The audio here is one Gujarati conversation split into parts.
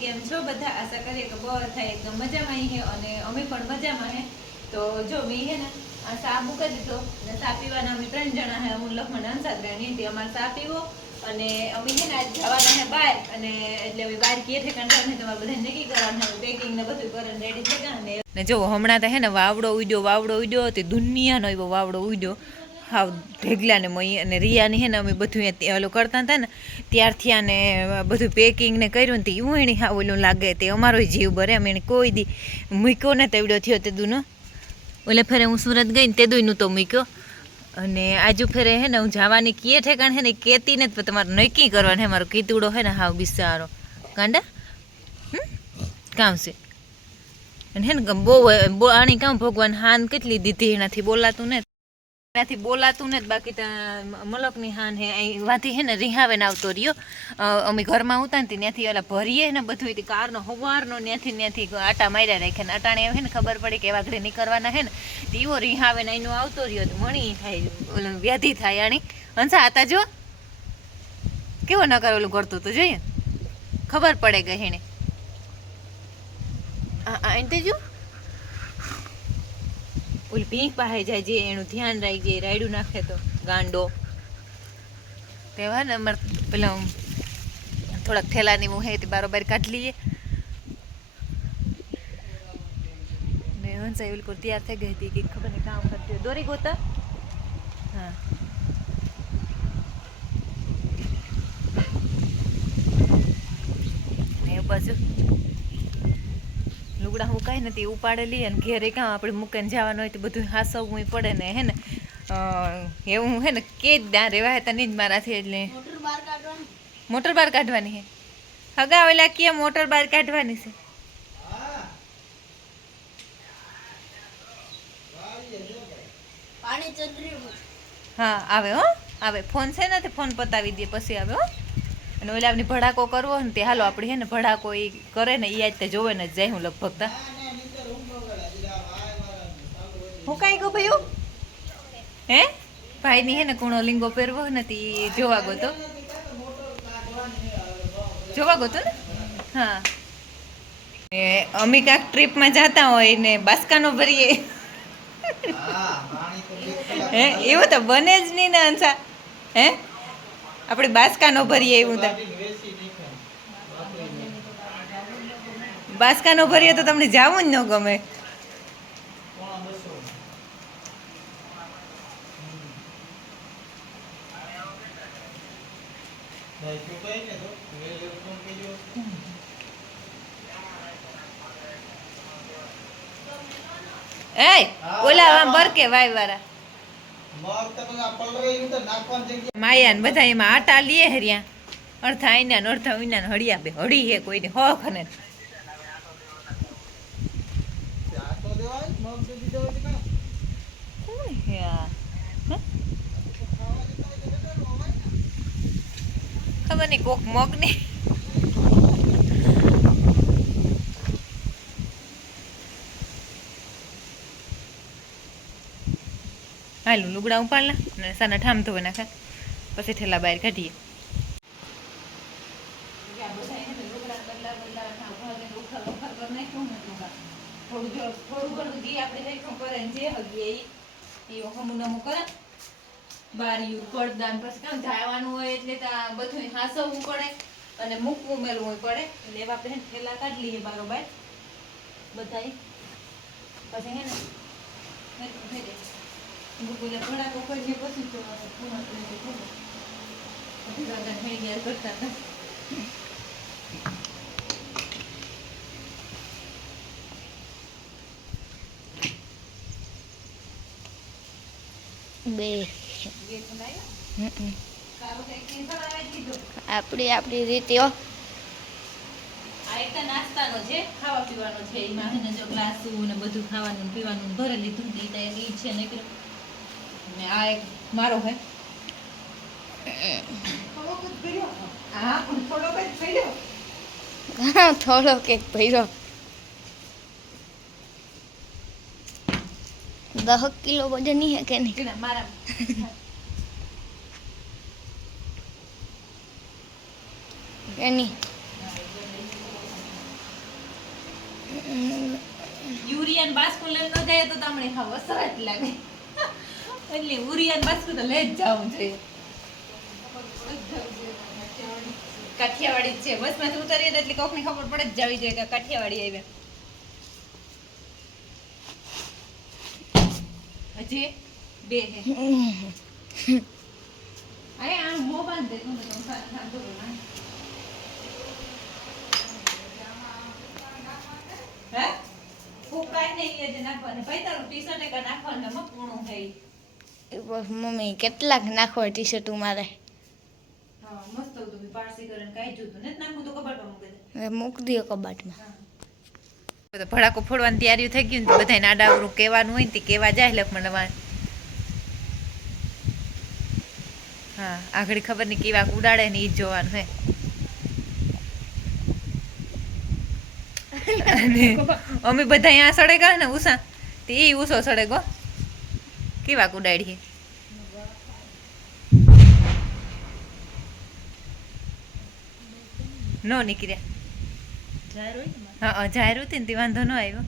કેમ છો બધા આશા કરીએ કે થાય, એકદમ મજામાં હે અને અમે પણ મજામાં હે. તો જો મેં હે ને આ સા મૂકી દીધો અને સા પીવાના અમે ત્રણ જણા હે, હું, લખમણ હંસાદ રહેણી અમારે સા પીવો. અને અમે હે ને જવાના હે બહાર અને એટલે અમે બહાર કીએ ઠેકાણ જવાનું તમારે બધા નક્કી કરવાનું પેકિંગ ને બધું કરીને રેડી થઈ ગયા ને. ને જો હમણાં તો હે ને વાવડો ઉડ્યો વાવડો ઉડ્યો, તે દુનિયાનો એવો વાવડો ઉડ્યો. હાવ ઢેગલા ને મય અને રિયાને હે ને અમે બધું અહીંયા ઓલું કરતા હતા ને, ત્યારથી આને બધું પેકિંગ ને કર્યું ને એવું એણે હા ઓલું લાગે તે અમારો જીવ ભરે, અમે એને કોઈ દી મૂક્યો ને તેવડો થયો તે દૂનો. ઓલે ફેરે હું સુરત ગઈ ને તે દુઈ તો મૂક્યો. અને આજુ ફેરે હે ને હું જવાની કીએ ઠેકાણ હે ને કેતી ને પણ તમારે નક્કી કરવાનું હે, મારો કીતુડો હે ને હાવ બિસારો. કાંડા કામશે અને હે ને બહુ આની કામ ભગવાન હાન કેટલી દીધી એનાથી બોલાતું ને એનાથી બોલાતું ને બાકી મલકની હાન હે, અહીં વાંથી હે ને રિહાવે ને આવતો રહ્યો. અમે ઘરમાં ઉતા ને ત્યાંથી ઓલા ભરીએ ને બધું કારનો હવારનો ત્યાંથી ત્યાંથી આટા માર્યા રાખે ને અટાણે હે ને ખબર પડી કે એવા નીકળવાના હે ને. તેવો રિહાવે ને એનો આવતો રહ્યો તો મણી થાય, ઓલું વ્યાધિ થાય આણી. હંસા હતા જો? કેવો નકર ઓલું કરતું તો જોઈએ? ખબર પડે હેને આ આ જો? ઓલી ભીંક પાસે જાય જે એનું ધ્યાન રાખજે રાયડું નાખે તો, ગાંડો. તેવા ને અમારે પેલા થોડાક થેલાની હું હે તે બારોબાર કાઢી લઈએ. ને હંસા બિલકુલ તૈયાર થઈ ગઈ હતી, કે ખબર નહીં કામ કરતી હોય. દોરી ગોતા? હા. ને બાજુ લુગડા હું કાંઈ નથી ઉપાડેલી અને ઘેરે કાં આપણે મૂકીને જવાનું હોય તો બધું હાસવવું પડે ને હે ને? એવું હે ને? કે જ ત્યાં રહેવા હતા નહીં જ મારાથી એટલે. મોટર બાર કાઢવાની. હે? હગા ઓલા કે મોટર બાર કાઢવાની છે? હા આવે હો. આવે. ફોન છે ને તે ફોન પતાવી દે પછી આવે હો. અને ઓલા આપણી ભડાકો કરવો ને તે હાલો આપણે હે ને ભડાકો એ કરે ને એ આજ તે જોવે ને જાય હું લગભગ તા. હું કાંઈ કહું ભાઈ હે? ભાઈની હે ને કુણો લીંગો પહેરવો ને તે જોવા ગયો જોવા ગયો ને? હા. એ અમે કાંક ટ્રીપમાં જતા હોય ને બાસકાનો ભરીએ. હે? એવું તો બને જ નહીં ને અંસા. હે? આપણે બાસકાનો ભરીએ એવું થાય બાસકાનો ભરીએ તો તમને જાવું જ ન ગમે. એ ઓલા આમ બરકે વાય વાળા માયા ને બધા એમાં આટા લીએ હરિયા. અડધા આઈના ને અડધા ઉઈના ને હળિયા બે હળી હે કોઈને હોખ ને? ખબર નહીં કોક મગ ને હાલું, લુગડા ઉપાડલા અને સાના ઠામ ધોઈ નાખા પછી ઠેલા બહાર કાઢીએ. થોડું થોડું ઘણું ઘી આપણે કરે ને જે હગીએ એ હમું નમું કરે બારીયું પડદાન પછી કામ જાવાનું હોય એટલે તો આ બધું હાસવવું પડે અને મૂકવું મેલવું પડે એટલે એવા આપણે ઠેલા કાઢી લઈએ બારોબાર બધાય પછી હે ને હેરખું થઈ જાય ગુગુલે ભડાકો કરીએ પછી તો પૂર્ણ કરી દે પછી રાગા થઈ ગયા કરતા હતા. બે. બે ખંડાયો સારું થઈ ગયું ખવડાવી દીધું આપણી આપણી રીતે નાસ્તાનો છે ખાવા પીવાનો છે. એમાં જો ગ્લાસું ને બધું ખાવાનું પીવાનું ભરે લીધું છે ને કે ને આ એક મારો હે. હા થોડો કેક ભર્યો. દહ કિલો વજન હે કે નહીં? મારા. એની યુરિયન બાસ્કુ લઈને ન જાય તો તમને ખાવ સરસ લાગે. એટલે ઉરિયાન પાછું તો લઈ જવું જોઈએ કાઠિયાવાડી છે. બસમાંથી ઉતરીએ એટલે કોકની ખબર પડે જ જવી જોઈએ કે કાઠિયાવાડી આવ્યા હજી બે અરે, આ મોબાઈલ દેખો. હે? ફૂંકાય નહીં એ જ નાખવાનું. ભાઈ, તારું ટી-શર્ટ એક નાખવાનું ને મગ પૂણું છે ઈ. એ બસ મમ્મી કેટલાક નાખવા ટી શર્ટ મારે મૂકી દે. કબાટમાં. ભડાકો ફોડવાની તૈયારી થઈ ગયું ને બધાને આડાવરું કહેવાનું હોય ને તે કહેવા જાય લખમણવા હા આગળ ખબર નહીં કેવા ઉડાડે ને એ જોવાનું હે. અમે બધા અહીંયા સડે ગયા ને ઉષા? તે એ ઉષો સડે ગો કેવા ઉડાડીએ. નો નીકળ્યા. હા જાહેર હતી ને તે વાંધો ન આવ્યો.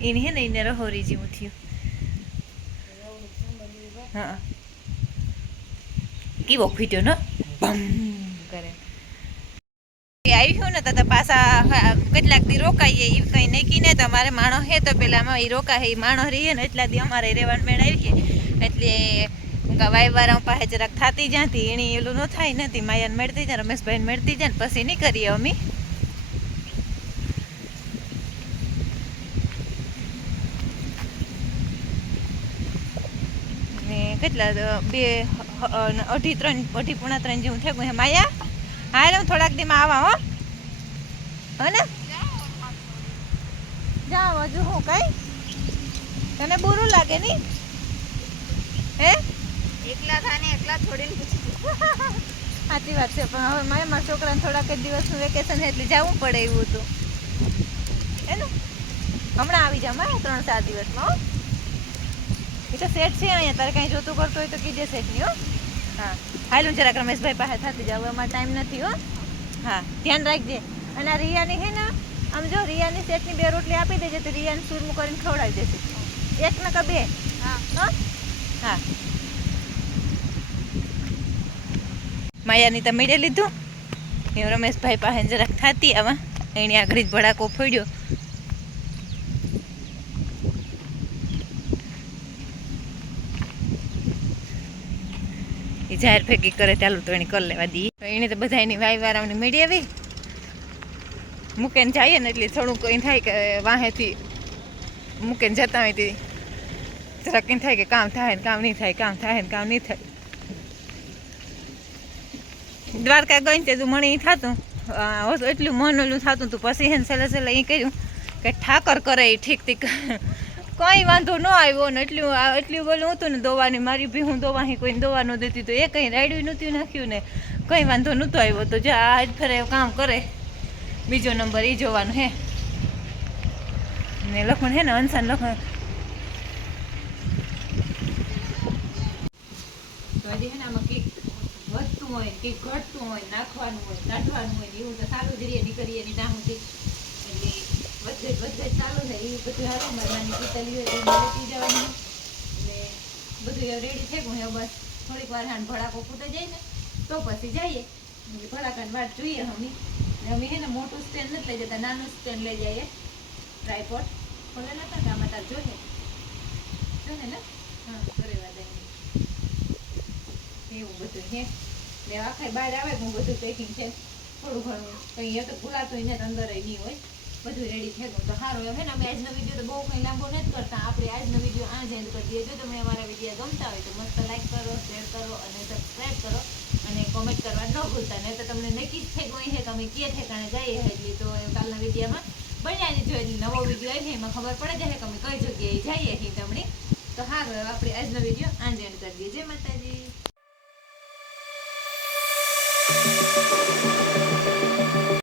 એને હે ને એને રહોરી જેવું થયું. હા કેવો ફીટ્યો ને? બમ કરે. આવ્યું ને તો પાછા કેટલાક દી રોકાઈએ એ કઈ નક્કી ને તો અમારે માણો હે તો પેલામાં એ રોકાય એ માણો રહીએ ને એટલા દી અમારે રહેવાનું મેળ આવીએ એટલે વાયવારા પાસે જરાક થતી જ્યાંથી એની એલું ન થાય નથી માયાને મેળતી જાય રમેશભાઈને મળતી જાય પછી નહીં કરીએ અમે. કેટલા બે અઢી ત્રણ, અઢી પૂણા ત્રણ જેવું થયું હે, માયા? હા હું થોડાક દીમાં આવા, હો. હને જાવ હજુ, હું કઈ? તને બુરું લાગે નહીં? હે? એકલા થાને એકલા છોડીને પૂછી સાચી વાત છે પણ હવે મારે મારા છોકરાને થોડાક જ દિવસનું વેકેશન એટલે જવું પડે એવું હતું. એનું હમણાં આવી જાવ મારા ત્રણ ચાર દિવસમાં હો. એ તો સેટ છે અહીંયા તારે કાંઈ જોતું કરતો હોય તો કીજે સેટની હો. હા. હાલ હું જરાક રમેશભાઈ પાસે થતી જાવ અમારે ટાઈમ નથી હો. હા ધ્યાન રાખજે. અને આ રિયાની હે ને આમ જો રિયાની સેટની બે રોટલી આપી દેજે તો રિયાને સૂરમું કરીને ખવડાવી દેશે. એક ને કે બે? હા. હો હા માયાની તો મેળે લીધું. એ રમેશભાઈ પાસે જરાક થતી આવા એણે આગળ જ ભડાકો ફોડ્યો. એ જાહેર ભેગી કરે ચાલુ તો એને કરી લેવા દઈએ. તો એને તો બધા એની વાય વારાઓને મેળી આવી. મૂકીને જઈએ ને એટલે થોડુંક એ થાય કે વાહેથી મૂકીને જતા હોય તે જરાક એમ થાય કે કામ થાય ને કામ નહીં થાય, કામ થાય ને કામ નહીં થાય. દ્વારકા ગઈ તે તું મને એ થાતું એટલું મન ઓલું થતું તું. પછી હે ને સહેલા સહેલા એ કહ્યું કે ઠાકર કરે એ ઠીક ઠીક કંઈ વાંધો ન આવ્યો ને એટલું એટલું બોલું હતું ને દોવાની, મારી ભી હું દોવા કોઈ દવા ન દેતી તો એ કંઈ રાડ્યું નહોતું નાખ્યું ને કંઈ વાંધો નહોતો આવ્યો તો જા આજ ફરે કામ કરે. બીજો નંબર એ જોવાનો હે. ને લખણ હે ને અનસાન લખણ. આમાં વધતું હોય કંઈક ઘટતું હોય, નાખવાનું હોય, કાઢવાનું હોય ને એવું તો સારું જ રહીએ નીકળીએ એની સુધી એટલે વધે વધે ચાલુ થાય એવું બધું હારું મરવાની પીતલી હોય તો લેતી જવાનું એટલે બધું રેડી થઈ ગયું બસ થોડીક વાર હાન ભડાકો ફૂટે જાય ને, તો પછી જઈએ. ભડાકાની વાત જોઈએ અમે. અમે હે ને મોટું સ્ટેન્ડ નથી લઈ જતા, નાનું સ્ટેન્ડ લઈ જઈએ. ટ્રાયપોડ ખોલે નતા કે આમાં તાર જોઈએ. જોઈએ ને? હા કરે વાત એવું બધું છે ને આખા બહાર આવે હું બધું પેકિંગ છે. થોડું ઘણું કંઈ એ તો ભૂલાતું ને અંદર નહીં હોય. બધું રેડી ગયું તો સારું એમ હે ને. અમે આજનો વીડિયો તો બહુ કંઈ લાંબો નથી કરતા. આપણે આજનો વીડિયો આ જ એન્ડ કરી દઈએ. જો તમને અમારા વીડિયો ગમતા હોય તો મસ્ત લાઈક કરો શેર કરો અને સબસ્ક્રાઈબ કરો અને કોમેન્ટ કરવા ન ભૂલતા. નહીં તો તમને નક્કી જ થઈ ગયું છે કે અમે કયા ઠેકાણે જઈએ એટલે તો કાલના વિડીયોમાં બન્યા જ નવો વીડિયો આવી એમાં ખબર પડે જાય કે અમે કઈ જગ્યાએ જઈએ છીએ તમને. તો સારું આપણે આજનો વીડિયો આ જ એન્ડ કરી દઈએ. જય માતાજી. ハハハハ!